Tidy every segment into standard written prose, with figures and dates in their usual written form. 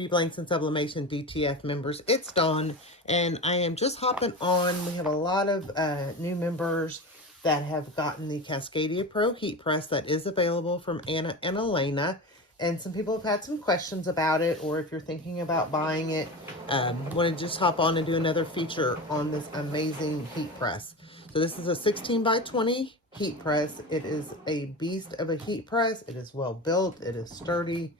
PNW Blanks and Sublimation DTF members, it's Dawn, and I am just hopping on. We have a lot of new members that have gotten the Cascadia Pro Heat Press that is available from Anna and Elena, and some people have had some questions about it, or if you're thinking about buying it, want to just hop on and do another feature on this amazing heat press. So this is a 16 by 20 heat press. It is a beast of a heat press. It is well built. It is sturdy.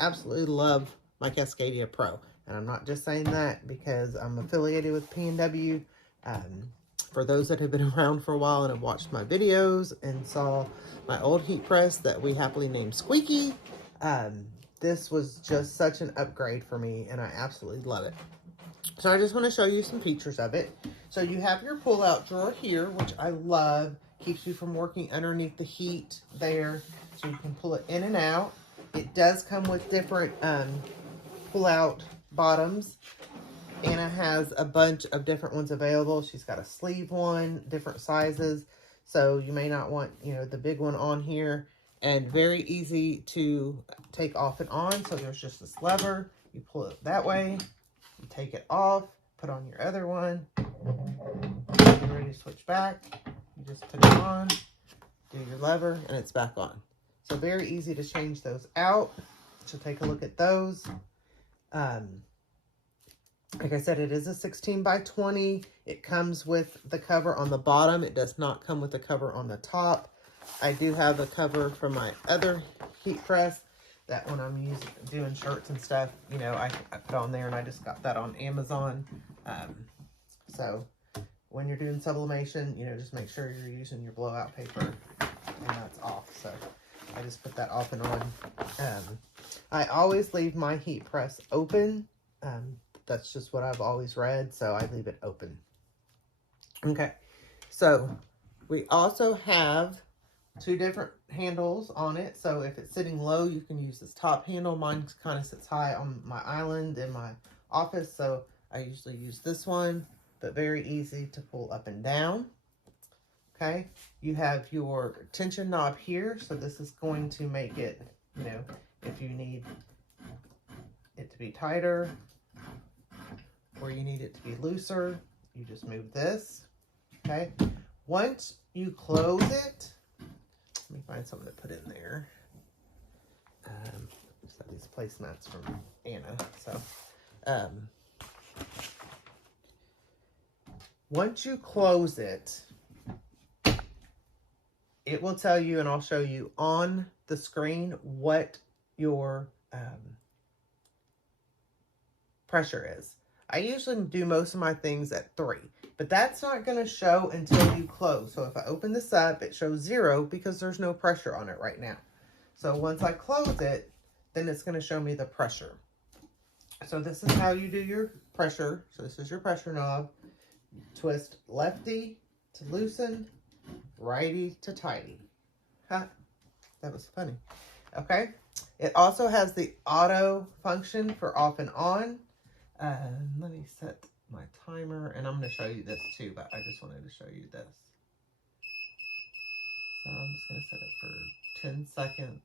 Absolutely love my Cascadia Pro. And I'm not just saying that because I'm affiliated with PNW. For those that have been around for a while and have watched my videos and saw my old heat press that we happily named Squeaky, this was just such an upgrade for me, and I absolutely love it. So I just want to show you some features of it. So you have your pull-out drawer here, which I love. Keeps you from working underneath the heat there. So you can pull it in and out. It does come with different pull-out bottoms. Anna has a bunch of different ones available. She's got a sleeve one, different sizes. So you may not want, you know, the big one on here. And very easy to take off and on. So there's just this lever. You pull it that way. You take it off. Put on your other one. Get ready to switch back. You just put it on. Do your lever. And it's back on. So very easy to change those out. So take a look at those. Like I said, it is a 16 by 20. It comes with the cover on the bottom. It does not come with the cover on the top. I do have a cover for my other heat press that when I'm doing shirts and stuff, you know, I put on there, and I just got that on Amazon. So when you're doing sublimation, you know, just make sure you're using your blowout paper and that's off. So I just put that off and on. I always leave my heat press open. That's just what I've always read, so I leave it open. Okay, so we also have two different handles on it. So if it's sitting low, you can use this top handle. Mine kind of sits high on my island in my office, so I usually use this one, but very easy to pull up and down. Okay, you have your tension knob here, so this is going to make it, you know, if you need it to be tighter or you need it to be looser, you just move this. Okay, once you close it, let me find something to put in there. Just have these placemats from Anna. So once you close it, it will tell you, and I'll show you on the screen, what your pressure is. I usually do most of my things at 3, but that's not going to show until you close. So if I open this up, it shows 0 because there's no pressure on it right now. So once I close it, then it's going to show me the pressure. So this is how you do your pressure. So this is your pressure knob. Twist lefty to loosen, righty to tighty. Huh? That was funny. Okay. It also has the auto function for off and on. Let me set my timer, and I'm going to show you this too, but I just wanted to show you this. So I'm just going to set it for 10 seconds.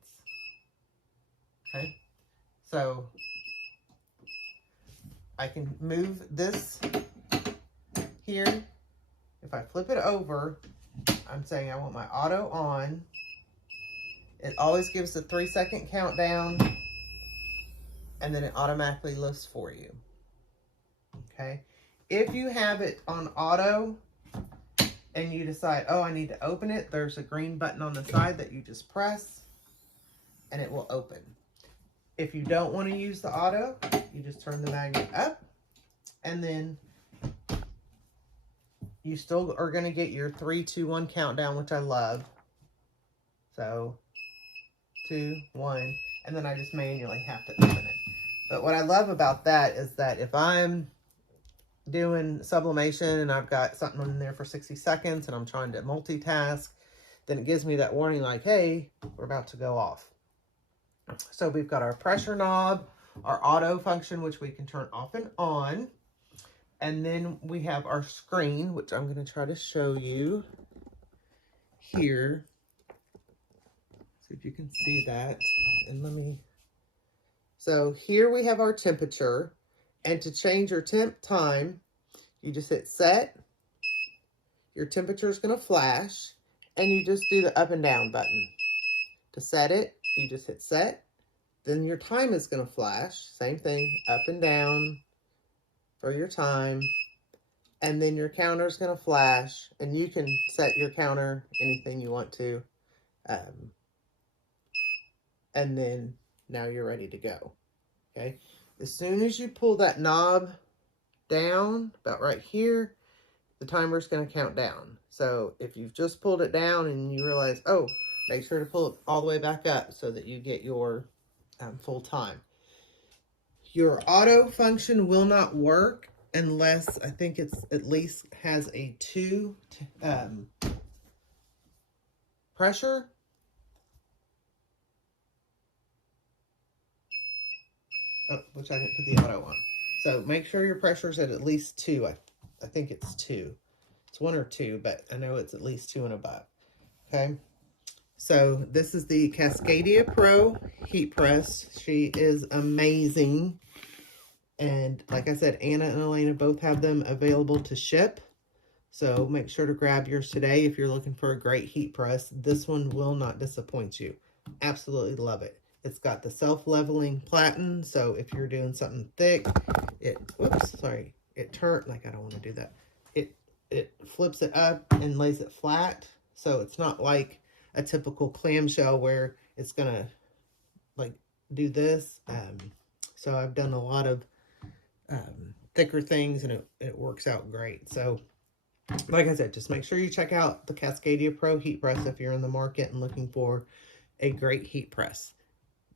Okay. So I can move this here. If I flip it over, I'm saying I want my auto on. It always gives a 3-second countdown, and then it automatically lifts for you. Okay. If you have it on auto and you decide, oh, I need to open it, there's a green button on the side that you just press and it will open. If you don't want to use the auto, you just turn the magnet up, and then you still are going to get your 3, 2, 1 countdown, which I love. So 2, 1, and then I just manually have to open it. But what I love about that is that if I'm doing sublimation and I've got something in there for 60 seconds and I'm trying to multitask, then it gives me that warning like, hey, we're about to go off. So we've got our pressure knob, our auto function, which we can turn off and on. And then we have our screen, which I'm going to try to show you here. See if you can see that. And let me So here we have our temperature, and to change your temp time, you just hit set, your temperature is going to flash, and you just do the up and down button. To set it, you just hit set, then your time is going to flash, same thing, up and down for your time, and then your counter is going to flash, and you can set your counter anything you want to, and then now you're ready to go. Okay, as soon as you pull that knob down, about right here, the timer is going to count down. So if you've just pulled it down and you realize, oh, make sure to pull it all the way back up so that you get your full time. Your auto function will not work unless, I think it's at least has a 2 pressure. Oh, which I didn't put the auto on. So make sure your pressure's at least 2. I think it's 2. It's 1 or 2, but I know it's at least 2 and above. Okay. So this is the Cascadia Pro Heat Press. She is amazing. And like I said, Anna and Elena both have them available to ship. So make sure to grab yours today if you're looking for a great heat press. This one will not disappoint you. Absolutely love it. It's got the self-leveling platen, so if you're doing something thick, it turns, like I don't want to do that. It flips it up and lays it flat, so it's not like a typical clamshell where it's gonna like do this. So I've done a lot of thicker things, and it works out great. So like I said, just make sure you check out the Cascadia Pro Heat Press if you're in the market and looking for a great heat press.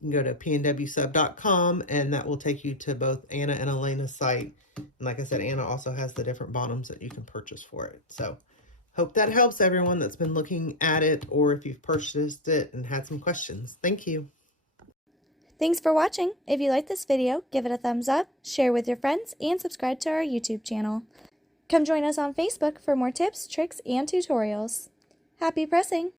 You can go to pnwsub.com, and that will take you to both Anna and Elena's site. And like I said, Anna also has the different bottoms that you can purchase for it. So hope that helps everyone that's been looking at it, or if you've purchased it and had some questions. Thank you. Thanks for watching. If you liked this video, give it a thumbs up, share with your friends, and subscribe to our YouTube channel. Come join us on Facebook for more tips, tricks, and tutorials. Happy pressing!